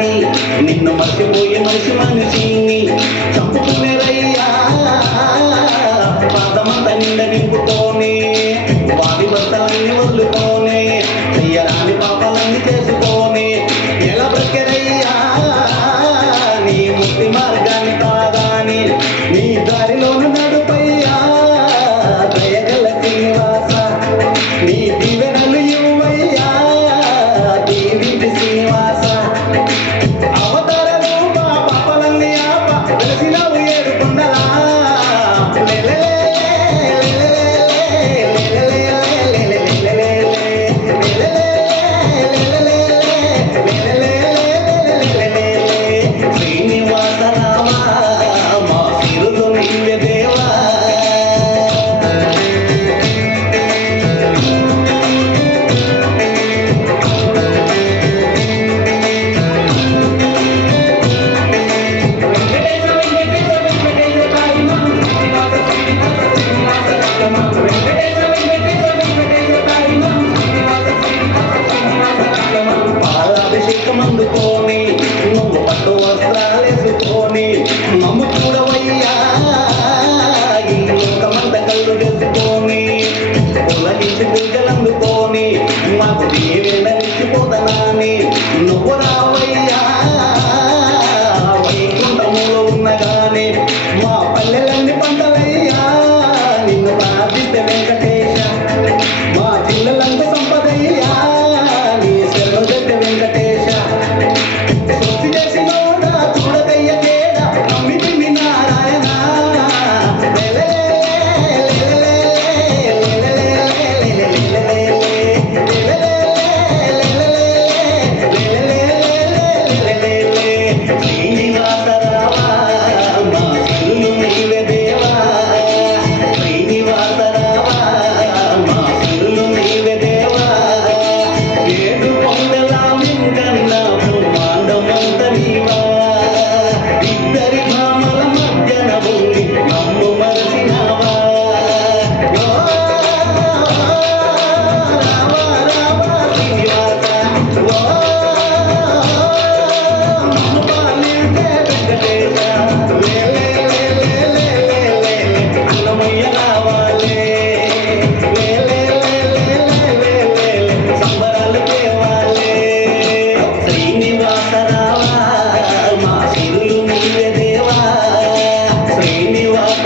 రాని నిన్ను మర్చిపోయే మనిషిని చంపుకునేరయ్యా పాదమంతా నిండ నింపుతోనే వాడి బస్తాలన్నీ వదులుకోనే చెయ్యరాని పాపాలన్నీ చేసుకొని ఎలా బ్రతికెరయ్యా నీ ముక్తి మార్గాన్ని కాదాని నీ దారిలోను నడుపయ్యా దయగల శ్రీనివాస నీ దీవెనలు ఇవ్వయ్యా దీవించి శ్రీనివాస అవతారము మా పాపాలన్నీ ఆప వెలిసినవు ఏడు కొండలా శ్రీనివాస రామ మా సిరులు నీవే దేవా పాలాభిషేకమందుకోని నువ్వు పట్టు వస్త్రాలేసుకొని మమ్ము చూడవయ్యా ఈ లోకమంత కళ్ళు తెచ్చుకొని పొలగించి పూజలందుకొని మాకు దీవెనలిచ్చిపోతనాని నువ్వు రావయ్యా వైకుంఠములో ఉన్నగానే మా పల్లెలన్నీ పంటలయ్యా నిన్ను ప్రార్థిస్తే వెంకటేశ మా పిల్లలంతా సంపదయ్యా నీ శరణు దగ్గర వెంకటేశ సృష్టి చేసినోడా చూడకయ్య తేడా నమ్మితిమి నారాయణ శ్రీనివాస రామ మా సిరులు నీవే దేవా శ్రీనివాస రామ మా సిరులు నీవే దేవా ఏడు కొండల వెంకన్న బ్రహ్మాండమంత నీవా ఇద్దరి భామల మధ్యన ఉండి నమ్ము మరచినావా రామ రామ శ్రీనివాస మమ్ము పాలించే వెంకటేశ అన్నమయ్య రావాలే సంబరాలు తేవాలే శ్రీనివాస రామ మా సిరులు నీవే దేవా శ్రీనివాస